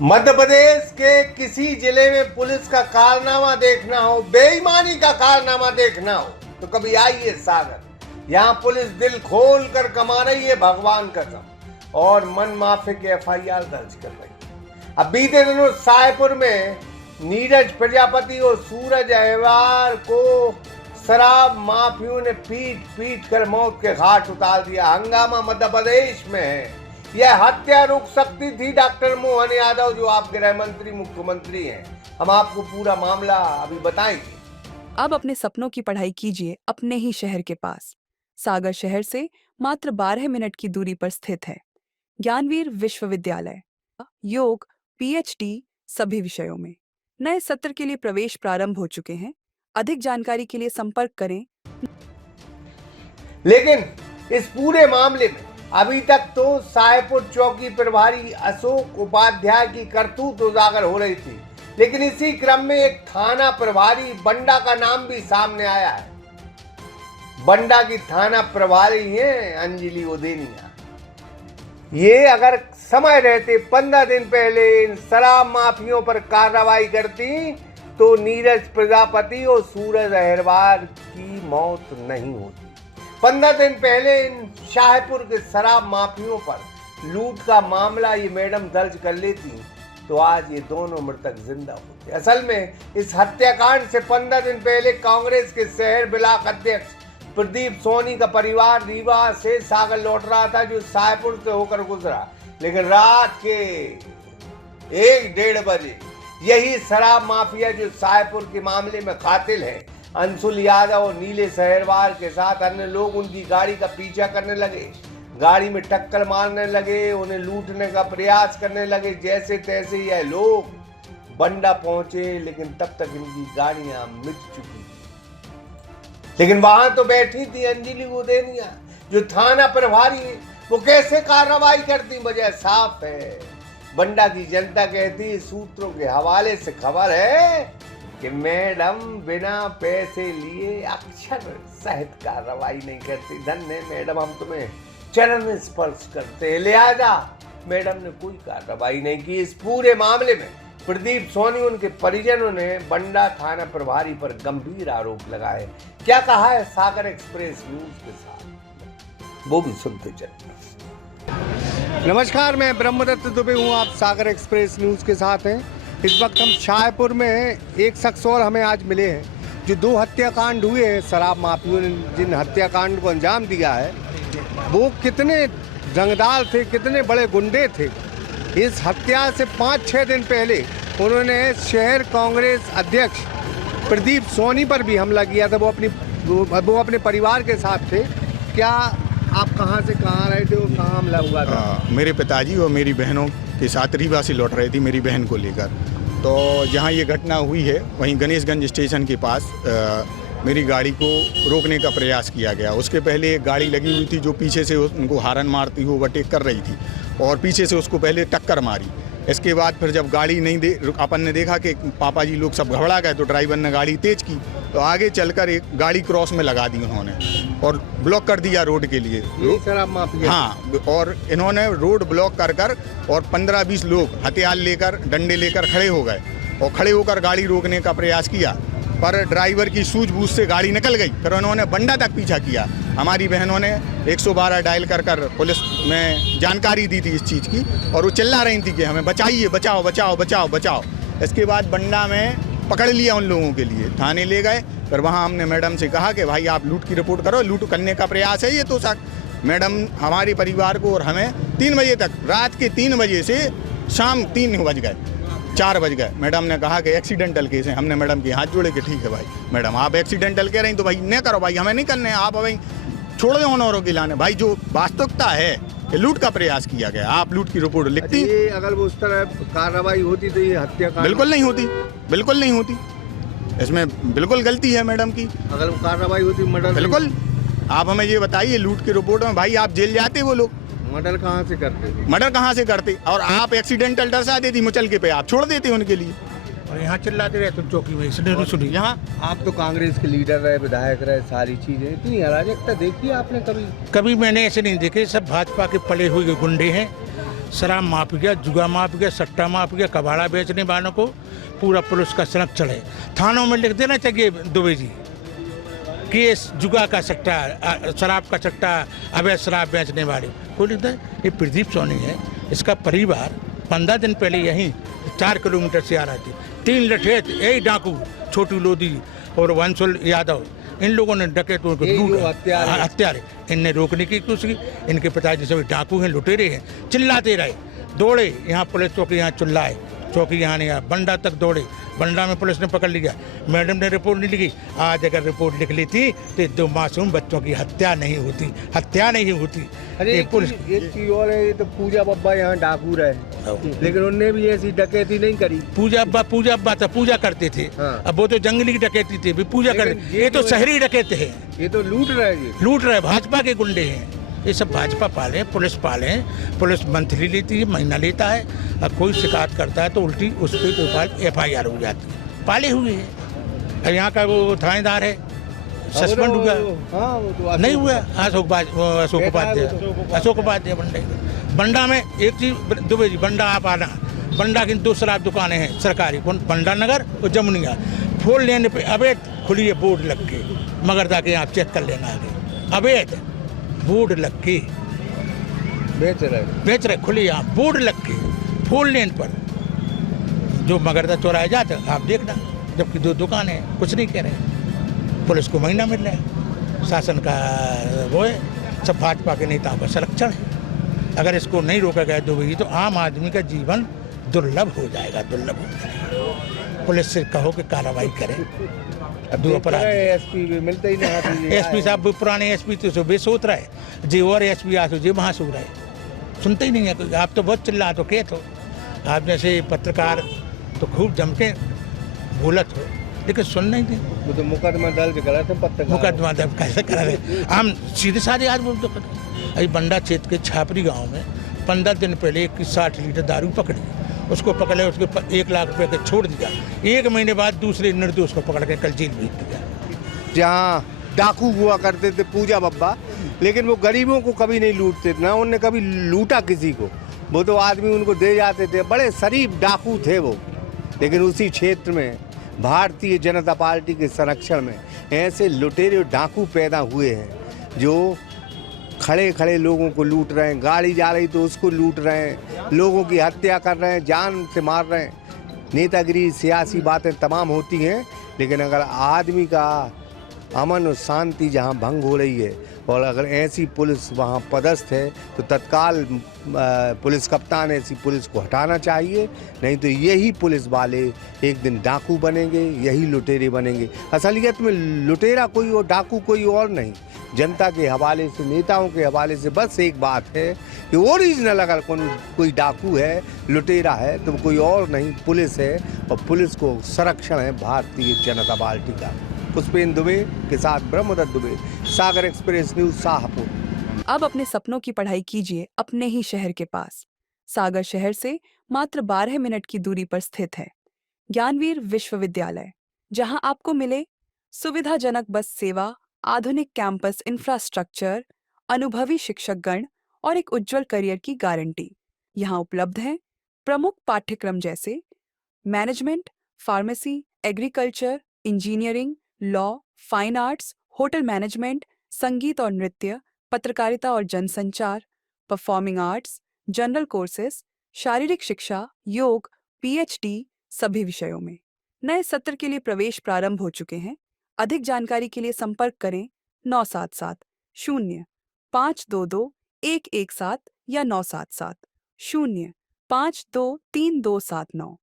मध्य प्रदेश के किसी जिले में पुलिस का कारनामा देखना हो, बेईमानी का कारनामा देखना हो, तो कभी आइए सागर। यहाँ पुलिस दिल खोल कर कमा रही है, भगवान कसम, और मन माफे के एफआईआर दर्ज कर रही है। अब बीते दिनों सायपुर में नीरज प्रजापति और सूरज अहिरवार को शराब माफियों ने पीट पीट कर मौत के घाट उतार दिया। हंगामा मध्य प्रदेश में है। यह हत्या रुक सकती थी डॉक्टर मोहन यादव, जो आप गृह मंत्री मुख्यमंत्री हैं। हम आपको पूरा मामला अभी बताएंगे। अब अपने सपनों की पढ़ाई कीजिए अपने ही शहर के पास। सागर शहर से मात्र 12 मिनट की दूरी पर स्थित है ज्ञानवीर विश्वविद्यालय। योग, पीएचडी सभी विषयों में। नए सत्र के लिए प्रवेश प्रारंभ हो चुके हैं। अधिक जानकारी के लिए संपर्क करें। लेकिन इस पूरे मामले में अभी तक तो सायपुर चौकी प्रभारी अशोक उपाध्याय की करतूत उजागर हो रही थी, लेकिन इसी क्रम में एक थाना प्रभारी बंडा का नाम भी सामने आया है। बंडा की थाना प्रभारी है अंजलि उदेनिया। ये अगर समय रहते 15 दिन पहले इन शराब माफियों पर कार्रवाई करती तो नीरज प्रजापति और सूरज अहिरवार की मौत नहीं होती। 15 दिन पहले इन शाहपुर के शराब माफियों पर लूट का मामला ये मैडम दर्ज कर लेती तो आज ये दोनों मृतक जिंदा होते। असल में इस हत्याकांड से 15 दिन पहले कांग्रेस के शहर ब्लॉक अध्यक्ष प्रदीप सोनी का परिवार रीवा से सागर लौट रहा था, जो शाहपुर से होकर गुजरा। लेकिन रात के 1-1:30 बजे यही शराब माफिया, जो शाहपुर के मामले में कातिल है, अंशुल यादव और नीलेश अहिरवार के साथ अन्य लोग उनकी गाड़ी का पीछा करने लगे। गाड़ी में टक्कर मारने लगे, उन्हें लूटने का प्रयास करने लगे। जैसे तैसे यह लोग बंडा पहुंचे, लेकिन तब तक इनकी गाड़ियां मिट चुकी थी। लेकिन वहां तो बैठी थी अंजलि उदेनिया, जो थाना प्रभारी है। वो कैसे कार्रवाई करती, वजह साफ है। बंडा की जनता कहती, सूत्रों के हवाले से खबर है कि मैडम बिना पैसे लिए अक्षर सहित कार्रवाई नहीं करती। धन्य मैडम, हम तुम्हें चरण स्पर्श करते हैं। लिहाजा मैडम ने कोई कार्रवाई नहीं की। इस पूरे मामले में प्रदीप सोनी, उनके परिजनों ने बंडा थाना प्रभारी पर गंभीर आरोप लगाए। क्या कहा है सागर एक्सप्रेस न्यूज के साथ, वो भी सुनते चले। नमस्कार, मैं ब्रह्मदत्त दुबे हूँ, आप सागर एक्सप्रेस न्यूज के साथ हैं। इस वक्त हम शाहपुर में हैं। एक शख्स और हमें आज मिले हैं, जो 2 हत्याकांड हुए हैं शराब माफियों ने जिन हत्याकांड को अंजाम दिया है, वो कितने रंगदार थे, कितने बड़े गुंडे थे। इस हत्या से 5-6 दिन पहले उन्होंने शहर कांग्रेस अध्यक्ष प्रदीप सोनी पर भी हमला किया था। वो अपने परिवार के साथ थे। क्या आप कहाँ से कहाँ रहे थे और कहाँ हमला हुआ था? मेरे पिताजी और मेरी बहनों के साथ रीवा से लौट रही थी, मेरी बहन को लेकर। तो जहाँ ये घटना हुई है वहीं गणेशगंज स्टेशन के पास मेरी गाड़ी को रोकने का प्रयास किया गया। उसके पहले एक गाड़ी लगी हुई थी, जो पीछे से उनको हारन मारती हुई ओवरटेक कर रही थी, और पीछे से उसको पहले टक्कर मारी। इसके बाद फिर जब गाड़ी नहीं अपन ने देखा कि पापा जी लोग सब घबरा गए, तो ड्राइवर ने गाड़ी तेज की, तो आगे चलकर एक गाड़ी क्रॉस में लगा दी उन्होंने और ब्लॉक कर दिया रोड के लिए। शराब माफिया? हाँ, और इन्होंने रोड ब्लॉक कर और 15-20 लोग हथियार लेकर, डंडे लेकर खड़े हो गए और खड़े होकर गाड़ी रोकने का प्रयास किया, पर ड्राइवर की सूझबूझ से गाड़ी निकल गई। फिर उन्होंने बंडा तक पीछा किया। हमारी बहनों ने 112 डायल कर पुलिस में जानकारी दी थी इस चीज़ की, और वो चिल्ला रही थी कि हमें बचाइए, बचाओ बचाओ बचाओ बचाओ। इसके बाद बंडा में पकड़ लिया उन लोगों के लिए, थाने ले गए। फिर वहाँ हमने मैडम से कहा कि भाई आप लूट की रिपोर्ट करो, लूट करने का प्रयास है ये तो सर। मैडम हमारे परिवार को और हमें 3 बजे तक, रात के 3 बजे से शाम 3 बज गए, 4 बज गए। मैडम ने कहा कि एक्सीडेंटल केस है। हमने मैडम के हाथ जोड़े कि ठीक है भाई, मैडम आप एक्सीडेंटल कह रही तो भाई नहीं करो भाई, हमें नहीं करने, आप भाई छोड़ दो ऑनरों की लाने। भाई जो वास्तविकता है कि लूट का प्रयास किया गया, आप लूट की रिपोर्ट लिखती। अगर वो उस तरह कार्रवाई होती तो ये हत्या बिल्कुल नहीं होती, बिल्कुल नहीं होती। इसमें बिल्कुल गलती है मैडम की। अगर वो कार्रवाई होती मर्डर? बिल्कुल। आप हमें ये बताइए, लूट की रिपोर्ट में भाई आप जेल जाते वो लोग? मर्डर कहाँ से करते? मर्डर कहाँ से करते? और आप एक्सीडेंटल दर्शा देती मुचलके पे, आप छोड़ देते उनके लिए। और यहाँ चिल्लाते रहे तुम चौकी में, इसने सुनी। यहाँ आप तो कांग्रेस के लीडर रहे, विधायक रहे, सारी चीजें, इतनी अराजकता देखी आपने कभी? कभी मैंने ऐसे नहीं देखे। सब भाजपा के पले हुए गुंडे हैं शराब माफिया, जुआ माफिया, सट्टा माफिया, कबाड़ा बेचने वालों को पूरा पुलिस का संरक्षण है। थानों में लिख देना चाहिए दुबे जी केस जुआ का सट्टा, शराब का सट्टा, अवैध शराब बेचने वाले को लिखता है। ये प्रदीप सोनी है, इसका परिवार 15 दिन पहले यहीं 4 किलोमीटर से आ रहा थी। 3 लठेत यही डाकू, छोटू लोधी और वंशुल यादव, इन लोगों ने डकैतों को हत्यारे इनने रोकने की कोशिश की। इनके पिताजी सभी डाकू हैं, लुटेरे हैं, चिल्लाते रहे, दौड़े यहाँ पुलिस चौकी, यहाँ चिल्लाए, चौकी यहाँ नहीं आया, बंडा तक दौड़े, बंडा में पुलिस ने पकड़ लिया। मैडम ने रिपोर्ट नहीं लिखी। आज अगर रिपोर्ट लिख लेती तो 2 मासूम बच्चों की हत्या नहीं होती, हत्या नहीं होती। अरे ये पुलिस एक चीज और है, ये तो पूजा बब्बा यहाँ डाकू रहे, लेकिन उनने भी ऐसी डकैती नहीं करी। पूजा अब्बा था, पूजा करते थे। हाँ। अब वो तो जंगली डकैती थे, भी पूजा लेकिन करते। ये ये तो जो- शहरी डकैत है, ये तो लूट रहे हैं। लूट रहे, भाजपा के गुंडे हैं ये सब। भाजपा पाले, पुलिस पाले, पुलिस मंथली लेती है, महीना लेता है। अब कोई शिकायत करता है तो उल्टी उस पर तो FIR हो जाती है। पाले हुए हैं। अब यहाँ का वो थानेदार है, सस्पेंड हुआ, हाँ, वो तो नहीं हुआ। अशोक उपाध्याय बंडा में एक चीज दुबे जी, बंडा आप आना, बंडा की 2 शराब दुकानें हैं सरकारी, कौन, बंडा नगर और जमुनिया। 4 लेन पे अवैध खुली है बोर्ड लग के, मगर जाके आप चेक कर लेना आगे, अवैध बोर्ड लग के बेच रहे खुली, यहाँ बोर्ड लग के 4 लेन पर, जो मगरदा चौराहे जाते आप देखना, जबकि 2 दुकानें हैं, कुछ नहीं कह रहे। पुलिस को महीना मिल रहा है, शासन का वो है, सब भाजपा के नेताओं का संरक्षण है। अगर इसको नहीं रोका गया दुबई तो आम आदमी का जीवन दुर्लभ हो जाएगा, दुर्लभ हो जाएगा। पुलिस से कहो कि कार्रवाई करे। दो अपराध एसपी भी मिलते ही नहीं। एसपी साहब, पुराने एसपी तो सुबह सोच रहा है जी, और एसपी आज जी वहाँ सो रहा है, सुनते ही नहीं है कोई। आप तो बहुत चिल्ला तो के तो आप जैसे पत्रकार तो खूब जम के बोलत हो, लेकिन सुन नहीं दी। वो तो मुकदमा दर्ज करा था पत्रकार, मुकदमा दर्ज कैसे करा रहे, हम सीधे साधे आज बोलते। अभी बंडा क्षेत्र के छापरी गांव में 15 दिन पहले 60 लीटर दारू पकड़ी, उसको पकड़े, उसके 1 लाख रुपए के छोड़ दिया। 1 महीने बाद दूसरे निर्दोष को पकड़ के कल जेल भेज दिया। जहाँ डाकू हुआ करते थे पूजा बब्बा, लेकिन वो गरीबों को कभी नहीं लूटते, ना उनने कभी लूटा किसी को। वो तो आदमी उनको दे जाते थे, बड़े शरीफ डाकू थे वो। लेकिन उसी क्षेत्र में भारतीय जनता पार्टी के संरक्षण में ऐसे लुटेरे और डाकू पैदा हुए हैं जो खड़े खड़े लोगों को लूट रहे हैं, गाड़ी जा रही तो उसको लूट रहे हैं, लोगों की हत्या कर रहे हैं, जान से मार रहे हैं। नेतागिरी, सियासी बातें तमाम होती हैं, लेकिन अगर आदमी का अमन और शांति जहां भंग हो रही है और अगर ऐसी पुलिस वहां पदस्थ है तो तत्काल पुलिस कप्तान ऐसी पुलिस को हटाना चाहिए, नहीं तो यही पुलिस वाले एक दिन डाकू बनेंगे, यही लुटेरे बनेंगे। असलियत में लुटेरा कोई और डाकू कोई और नहीं। जनता के हवाले से, नेताओं के हवाले से बस एक बात है कि ओरिजिनल अगर कोई डाकू है, लुटेरा है, तो कोई और नहीं, पुलिस है। और पुलिस को संरक्षण है भारतीय जनता पार्टी का। पुष्पेंद्र दुबे के साथ ब्रह्मदत्त दुबे, सागर एक्सप्रेस न्यूज, शाहपुर। अब अपने सपनों की पढ़ाई कीजिए अपने ही शहर के पास। सागर शहर से मात्र 12 मिनट की दूरी पर स्थित है ज्ञानवीर विश्वविद्यालय, जहां आपको मिले सुविधाजनक बस सेवा, आधुनिक कैंपस इंफ्रास्ट्रक्चर, अनुभवी शिक्षकगण और एक उज्जवल करियर की गारंटी। यहाँ उपलब्ध हैं प्रमुख पाठ्यक्रम जैसे management, pharmacy, agriculture, engineering, law, fine arts, hotel management, संगीत और नृत्य, पत्रकारिता और जनसंचार, परफॉर्मिंग आर्ट्स, जनरल कोर्सेज, शारीरिक शिक्षा, योग, PhD सभी विषयों में। नए सत्र के लिए प्रवेश प्रारंभ हो चुके हैं। अधिक जानकारी के लिए संपर्क करें 977 0 522 117 या 977 0 523 279।